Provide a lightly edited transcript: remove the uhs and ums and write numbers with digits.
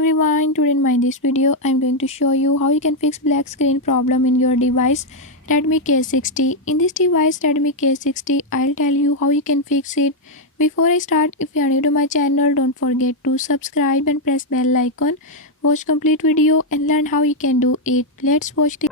everyone, today in this video I'm going to show you how you can fix black screen problem in your device Redmi K60. In this device Redmi K60, I'll tell you how you can fix it. Before I start, if you are new to my channel, don't forget to subscribe and press bell icon. Watch complete video and learn how you can do it. Let's watch the